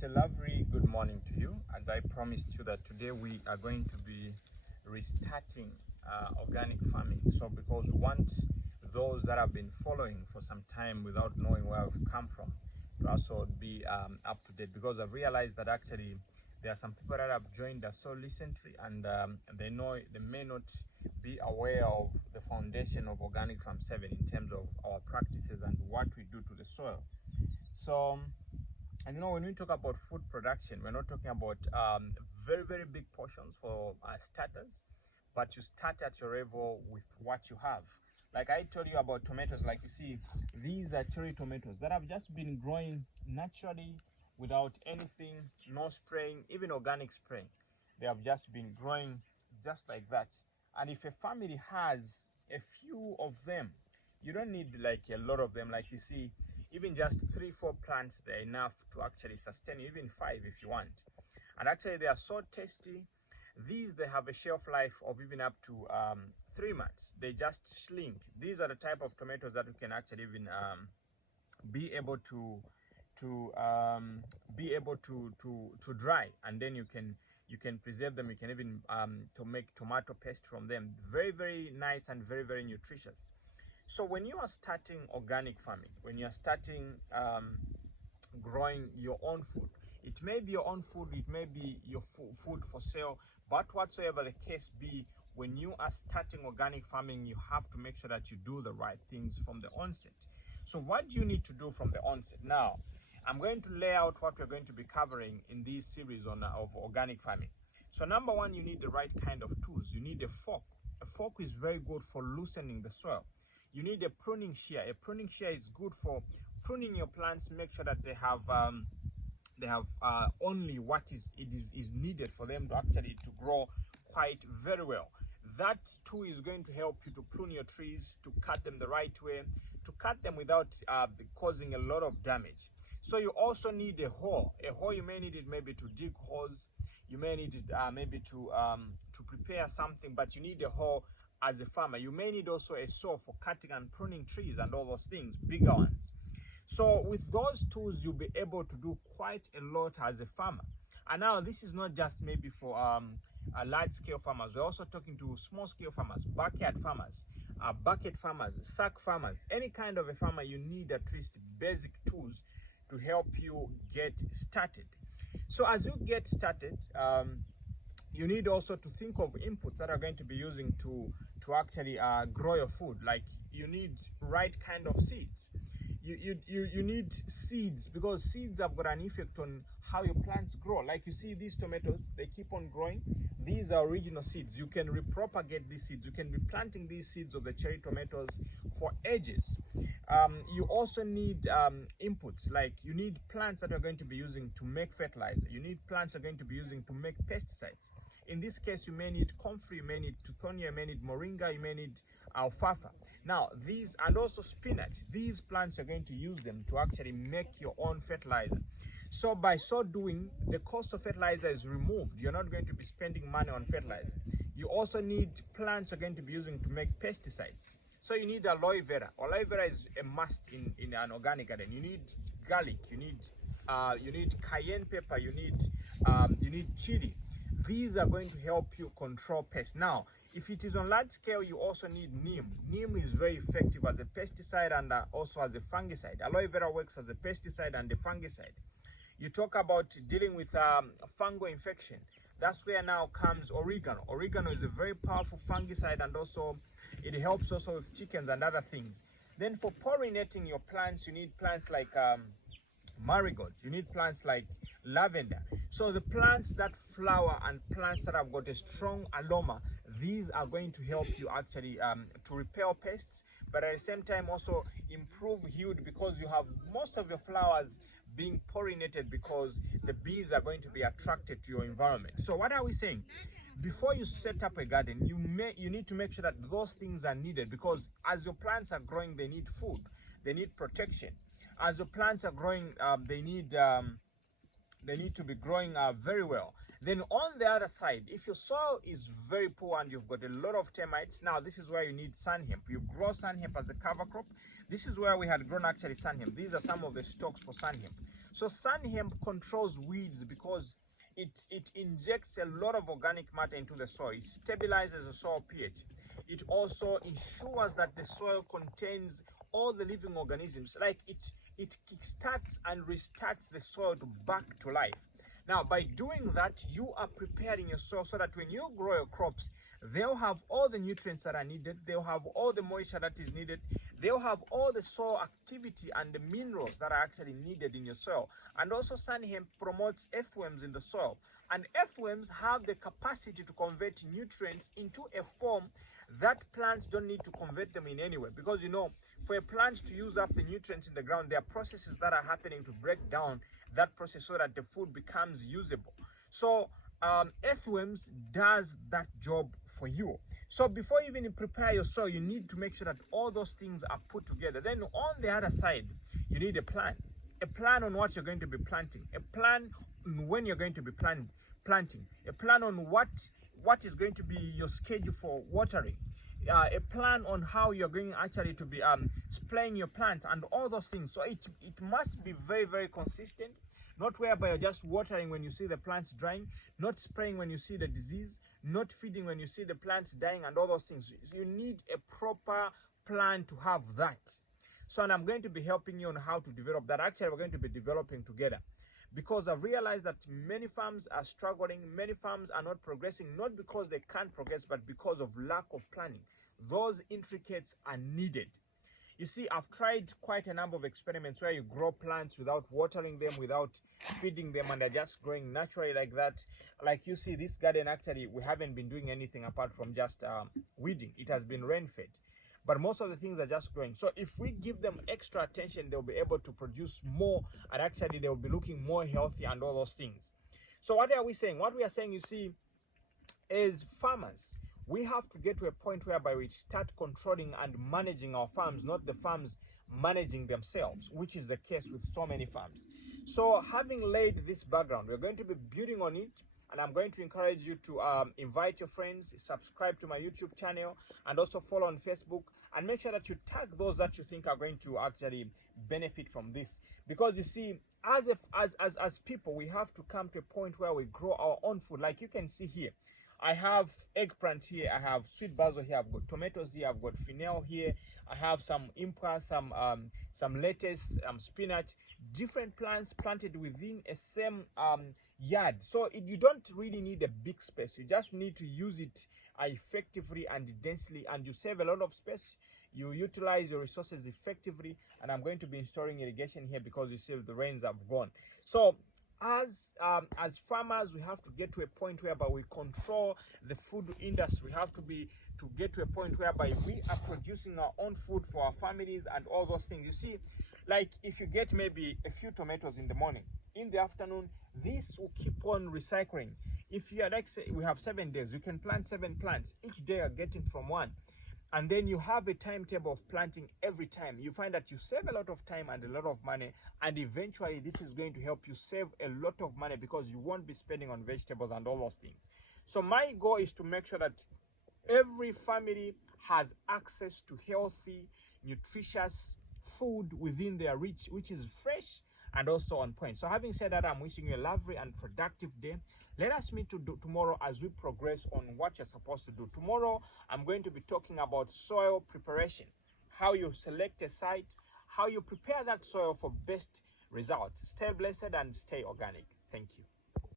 It's a lovely good morning to you. As I promised you that today we are going to be restarting organic farming. So because we want those that have been following for some time without knowing where we've come from to also be up to date, because I've realized that actually there are some people that have joined us so recently and they may not be aware of the foundation of Organic Farm 7 in terms of our practices and what we do to the soil. So, and when we talk about food production, we're not talking about very big portions for starters, but you start at your level with what you have. Like I told you about tomatoes, like you see, these are cherry tomatoes that have just been growing naturally without anything, no spraying, even organic spraying. They have just been growing just like that. And if a family has a few of them, you don't need like a lot of them. Like you see, even just 3-4 plants, they're enough to actually sustain, even 5 if you want. And actually they are so tasty. These, they have a shelf life of even up to 3 months. They just shrink. These are the type of tomatoes that we can actually even be able to dry, and then you can preserve them. You can even to make tomato paste from them. Very nice and very nutritious. So when you are starting organic farming, when you are starting growing your own food, it may be your own food, it may be your food for sale, but whatsoever the case be, when you are starting organic farming, you have to make sure that you do the right things from the onset. So what do you need to do from the onset? Now, I'm going to lay out what we're going to be covering in this series of organic farming. So number one, you need the right kind of tools. You need a fork. A fork is very good for loosening the soil. You need a pruning shear. A pruning shear is good for pruning your plants. Make sure that they have only what is needed for them to actually to grow quite very well. That too is going to help you to prune your trees, to cut them the right way, to cut them without causing a lot of damage. So you also need a hoe. A hoe, you may need it maybe to dig holes. You may need it maybe to prepare something, but you need a hoe as a farmer. You may need also a saw for cutting and pruning trees and all those things, bigger ones. So with those tools, you'll be able to do quite a lot as a farmer. And now this is not just maybe for large-scale farmers. We're also talking to small-scale farmers, backyard farmers, bucket farmers, sack farmers. Any kind of a farmer, you need at least basic tools to help you get started. So as you get started, you need also to think of inputs that are going to be using to actually grow your food. Like you need right kind of seeds. You need seeds, because seeds have got an effect on how your plants grow. Like you see these tomatoes, they keep on growing. These are original seeds. You can repropagate these seeds. You can be planting these seeds of the cherry tomatoes for ages. You also need inputs, like you need plants that are going to be using to make fertilizer. You need plants that are going to be using to make pesticides. In this case, you may need comfrey, you may need teutonia, you may need moringa, you may need alfalfa. Now these, and also spinach, these plants are going to use them to actually make your own fertilizer. So by so doing, the cost of fertilizer is removed. You're not going to be spending money on fertilizer. You also need plants you're going to be using to make pesticides. So you need aloe vera. Aloe vera is a must in an organic garden. You need garlic, you need cayenne pepper, you need chili. These are going to help you control pests. Now, if it is on large scale, you also need neem. Neem is very effective as a pesticide and also as a fungicide. Aloe vera works as a pesticide and a fungicide. You talk about dealing with fungal infection. That's where now comes oregano. Oregano is a very powerful fungicide, and also it helps also with chickens and other things. Then for pollinating your plants, you need plants like marigolds. You need plants like lavender. So the plants that flower and plants that have got a strong aroma, these are going to help you actually to repel pests, but at the same time also improve yield, because you have most of your flowers being pollinated because the bees are going to be attracted to your environment. So what are we saying? Before you set up a garden, you need to make sure that those things are needed, because as your plants are growing, they need food, they need protection. As your plants are growing, they need to be growing very well. Then on the other side, if your soil is very poor and you've got a lot of termites, now this is where you need sun hemp. You grow sun hemp as a cover crop. This is where we had grown actually sun hemp. These are some of the stocks for sun hemp. So sun hemp controls weeds because it injects a lot of organic matter into the soil. It stabilizes the soil pH. It also ensures that the soil contains all the living organisms. Like it kickstarts and restarts the soil back to life. Now, by doing that, you are preparing your soil so that when you grow your crops, they'll have all the nutrients that are needed. They'll have all the moisture that is needed. They'll have all the soil activity and the minerals that are actually needed in your soil. And also, sun hemp promotes earthworms in the soil. And earthworms have the capacity to convert nutrients into a form that plants don't need to convert them in any way. Because, you know, for a plant to use up the nutrients in the ground, there are processes that are happening to break down that process so that the food becomes usable. So earthworms does that job for you. So before you even prepare your soil, you need to make sure that all those things are put together. Then on the other side, you need a plan on what you're going to be planting, a plan on when you're going to be planting, a plan on what is going to be your schedule for watering, a plan on how you're going actually to be spraying your plants and all those things. So it must be very, very consistent, not whereby you're just watering when you see the plants drying, not spraying when you see the disease, not feeding when you see the plants dying and all those things. You need a proper plan to have that. So, and I'm going to be helping you on how to develop that. Actually, we're going to be developing together, because I've realized that many farms are struggling, many farms are not progressing, not because they can't progress, but because of lack of planning. Those intricacies are needed. You see, I've tried quite a number of experiments where you grow plants without watering them, without feeding them, and they're just growing naturally like that. Like you see, this garden, actually, we haven't been doing anything apart from just weeding. It has been rain-fed. But most of the things are just growing. So if we give them extra attention, they'll be able to produce more, and actually they'll be looking more healthy and all those things. So what are we saying? What we are saying, you see, is farmers, we have to get to a point whereby we start controlling and managing our farms, not the farms managing themselves, which is the case with so many farms. So having laid this background, we're going to be building on it. And I'm going to encourage you to invite your friends, subscribe to my YouTube channel, and also follow on Facebook, and make sure that you tag those that you think are going to actually benefit from this. Because you see, as people, we have to come to a point where we grow our own food. Like you can see here, I have eggplant here, I have sweet basil here, I've got tomatoes here, I've got fennel here, I have some impra, some lettuce, spinach, different plants planted within a same yard. So you don't really need a big space. You just need to use it effectively and densely, and you save a lot of space. You utilize your resources effectively. And I'm going to be installing irrigation here because you see the rains have gone. So as farmers, we have to get to a point whereby we control the food industry. We have to get to a point whereby we are producing our own food for our families and all those things. You see, like if you get maybe a few tomatoes in the morning, in the afternoon, this will keep on recycling. If you are like, say, we have 7 days, you can plant 7 plants. Each day you're getting from 1. And then you have a timetable of planting every time. You find that you save a lot of time and a lot of money, and eventually this is going to help you save a lot of money because you won't be spending on vegetables and all those things. So my goal is to make sure that every family has access to healthy, nutritious food within their reach, which is fresh and also on point. So having said that, I'm wishing you a lovely and productive day. Let us meet tomorrow as we progress on what you're supposed to do. Tomorrow, I'm going to be talking about soil preparation, how you select a site, how you prepare that soil for best results. Stay blessed and stay organic. Thank you.